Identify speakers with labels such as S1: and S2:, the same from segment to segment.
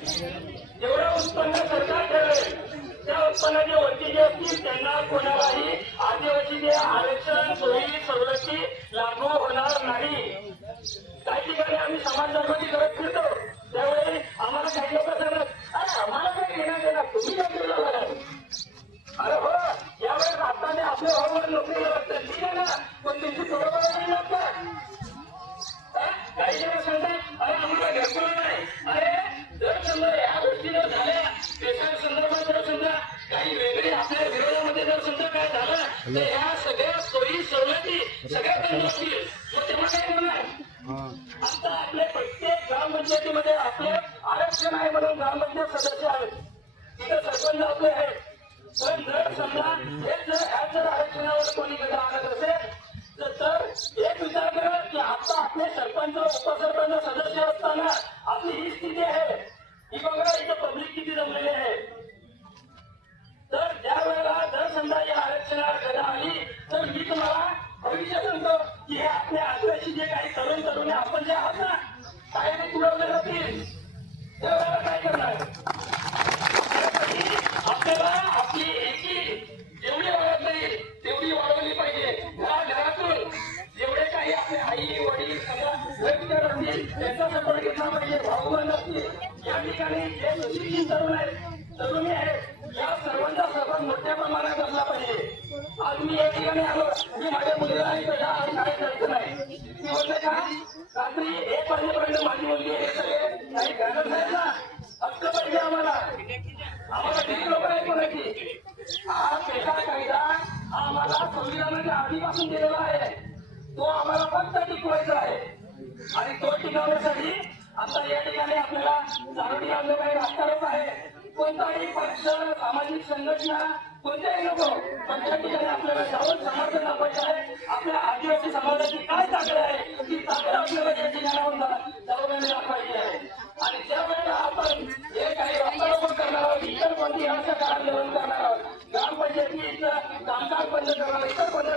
S1: जेवढं उत्पन्न सरकार ठरवेल त्या उत्पन्नाचे वरती जे असतील त्यांना कोणालाही आदिवासी जे आरक्षण सोयी सवलती लागू होणार नाही. काही ठिकाणी आम्ही समाज जागृती करत फिरतो. त्यावेळी आम्हाला काही लोक सांगत "अरे, आम्हाला काय घेणार देणार तुम्ही काय केलं अरे हो यावेळेस आता आपल्या हवामान नोकरीला लागतात ठीक आहे ना पण तुमची थोडं नाही लागतात काही जण सांगतात अरे आम्हाला घरकुल नाही अरे जर समजा या गोष्टी जर झाल्या त्याच्या संदर्भात जर समजा काही वेगळे आपल्या विरोधामध्ये जर समजा काय झालं तर ह्या सगळ्या सोयी सवलती सगळ्या बंद होतील मग तेव्हा काय करणार आता आपले प्रत्येक ग्रामपंचायतीमध्ये आपले आरक्षण आहे म्हणून ग्रामपंचायत सदस्य आहेत. तिथे सरपंच आपले आहेत. पण जर समजा हे जर ह्या जर आरक्षणावर कोणी गदा आणत असेल तर- तर एक विचार करा की आता आपले सरपंच उपसरपंच सदस्य असताना ही तरुण आहेत तरुणी आहेत या सर्वांचा सहभाग मोठ्या प्रमाणात असला पाहिजे. आज मी या ठिकाणी आलो. की माझ्या मुलीला इथं जा आणि शाळेत जायचं नाही ती म्हणते का रात्री एक वाजेपर्यंत माझी मुलगी हे सगळे काही घालत नाही ना हक्क पाहिजे आम्हाला. आम्हाला ठीक लोक आहेत कोणाची? हा पेटा कायदा आम्हाला संविधानाच्या आधीपासून दिलेला आहे. तो आम्हाला फक्त टिकवायचा आहे. आणि तो टिकवण्यासाठी आता या ठिकाणी आपल्याला चारोटी आंदोलन आहे रास्तारोक आहे कोणताही पक्ष सामाजिक संघटना कोणत्याही नको कोणत्या ठिकाणी आपल्याला जाऊन समर्थन दाखवायचं आहे? आपल्या आदिवासी समाजाची काय ताकद आहे? ती ताकद आपल्याला त्या ठिकाणाहून जाऊन दाखवायची आहे. आणि त्यावेळेला आपण हे काही वक्तारोपण करणार आहोत इतर कोणती असं कारण करणार आहोत? ग्रामपंचायतीचं कामकाज बंद करणार इतर कोणत्या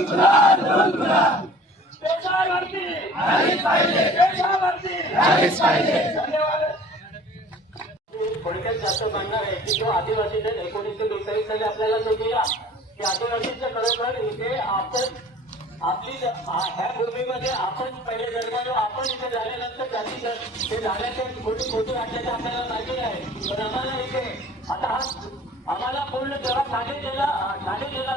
S1: पुकार पेशा
S2: पाहिजे
S1: थोडक्यात जास्त सांगणार आहे की जो आदिवासीने एकोणीसशे बेचाळीस साली आपल्याला जो दिला की खरोखर इथे आपण आपली ह्या भूमीमध्ये आपण पहिले जन्मालो आपण इथे झाल्यानंतर जाती ते झाल्याचे खोटी खोटी वाटल्याचे आपल्याला माहिती आहे पण आम्हाला इथे आता हा आम्हाला पूर्ण जेव्हा ठाणे दिला ठाणे दिला